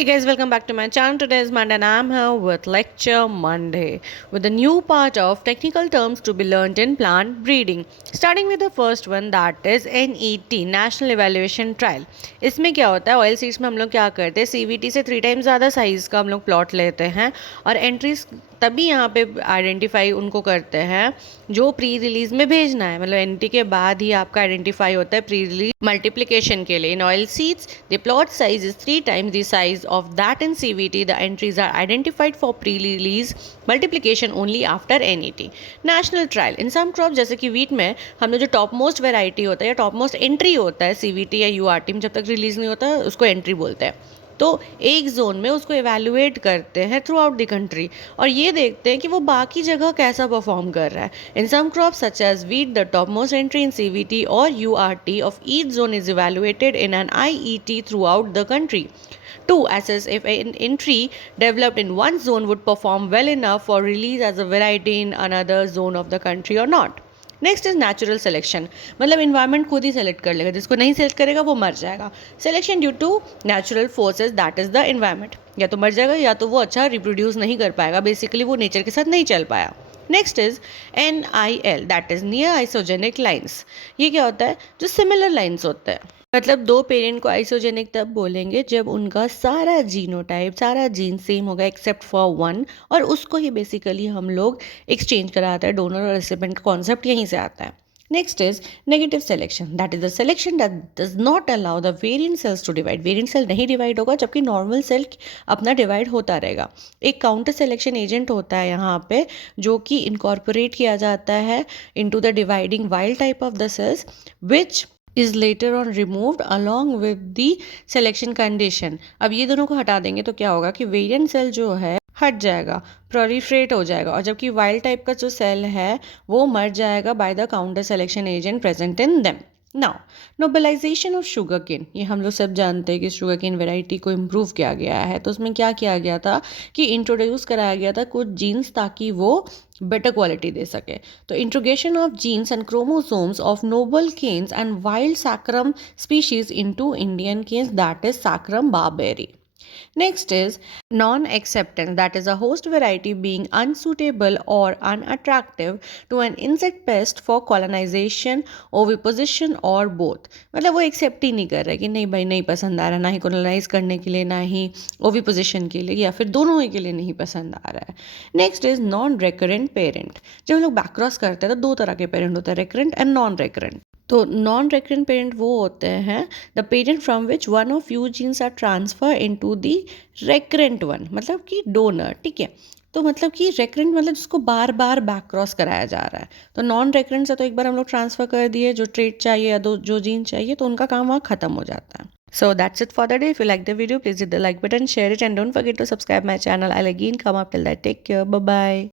Hey guys, welcome back to my channel. Today is Monday and I'm here with Lecture Monday with a new part of technical terms to be learned in plant breeding. Starting with the first one, that is NET, National Evaluation Trial. इसमें क्या होता है, oil seeds में हम लोग क्या करते हैं, CVT से 3 टाइम्स ज़्यादा साइज़ का हम लोग प्लॉट लेते हैं और एंट्रीज तभी यहाँ पे आइडेंटिफाई उनको करते हैं जो प्री रिलीज में भेजना है, मतलब एनटी के बाद ही आपका आइडेंटिफाई होता है प्री रिलीज मल्टीप्लिकेशन के लिए. In oil seeds the plot size is 3 times the size of that in CVT. The entries are identified for pre-release multiplication only after NET. National trial. In some crops जैसे कि wheat में हम लोग जो top most variety होता है या top most entry होता है CVT या URT में जब तक रिलीज नहीं होता है उसको एंट्री बोलते हैं. तो एक जोन में उसको एवेल्युएट करते हैं थ्रू आउट द कंट्री और ये देखते हैं कि वो बाकी जगह कैसा परफॉर्म कर रहा है. In some crops such as wheat the top most entry in CVT और URT of each zone is evaluated in an IET throughout the country to assess if an entry developed in one zone would perform well enough for release as a variety in another zone of the country or not. Next is natural selection, मतलब environment खुद ही select कर लेगा, जिसको नहीं select करेगा वो मर जाएगा. Selection due to natural forces that is the environment, या तो मर जाएगा या तो वो अच्छा रिप्रोड्यूस नहीं कर पाएगा, बेसिकली वो नेचर के साथ नहीं चल पाया. Next is NIL, that is near isogenic lines. ये क्या होता है, जो सिमिलर लाइन्स होते हैं, मतलब दो पेरेंट को आइसोजेनिक तब बोलेंगे जब उनका सारा जीनोटाइप सारा जीन सेम होगा एक्सेप्ट फॉर वन, और उसको ही बेसिकली हम लोग एक्सचेंज कराते हैं. डोनर और रेसिपेंट का कॉन्सेप्ट यहीं से आता है. Next is negative selection, that is the selection that does not allow the variant cells to divide. Variant cell नहीं डिवाइड होगा जबकि नॉर्मल सेल अपना डिवाइड होता रहेगा. एक काउंटर सिलेक्शन एजेंट होता है यहाँ पे जो कि इनकॉर्पोरेट किया जाता है into the dividing wild type of the cells which is later on removed along with the selection condition. अब ये दोनों को हटा देंगे तो क्या होगा कि वेरिएंट सेल जो है हट जाएगा, प्रोलिफरेट हो जाएगा, और जबकि वाइल्ड टाइप का जो सेल है वो मर जाएगा by the counter selection agent present in them. Now nobilization of sugar cane, ये हम लोग सब जानते हैं कि शुगर केन वेराइटी को इम्प्रूव किया गया है. तो उसमें क्या किया गया था कि इंट्रोड्यूस कराया गया था कुछ जीन्स ताकि वो बेटर क्वालिटी दे सके. तो introgression of genes and chromosomes of noble canes and wild Saccharum species into Indian canes, that is Saccharum barberi. Next is non-acceptance, that is a host variety being unsuitable or unattractive to an insect pest for colonization, oviposition or both. मतलब वो accept ही नहीं कर रहा है कि नहीं भाई नहीं पसंद आ रहा, ना ही कॉलोनाइज करने के लिए ना ही ओविपोजिशन के लिए, या फिर दोनों ही के लिए नहीं पसंद आ रहा है. Next is non recurrent parent. जब हम लोग बैक्रॉस करते हैं तो दो तरह के पेरेंट होते हैं, रेकरेंट एंड नॉन रेकरेंट. तो नॉन रेकरेंट पेरेंट वो होते हैं the parent from which one of few genes are transfer into the recurrent one, मतलब कि डोनर. ठीक है, तो मतलब कि रेकरेंट मतलब जिसको बार बार बैक क्रॉस कराया जा रहा है. तो नॉन रेकरेंट से तो एक बार हम लोग ट्रांसफर कर दिए जो ट्रेट चाहिए या जो जीन चाहिए, तो उनका काम वहाँ खत्म हो जाता है. So that's it for the day. If you like the video, please hit the like button, share it, and don't forget to subscribe my channel. I'll again come up till that. Take care. Bye bye.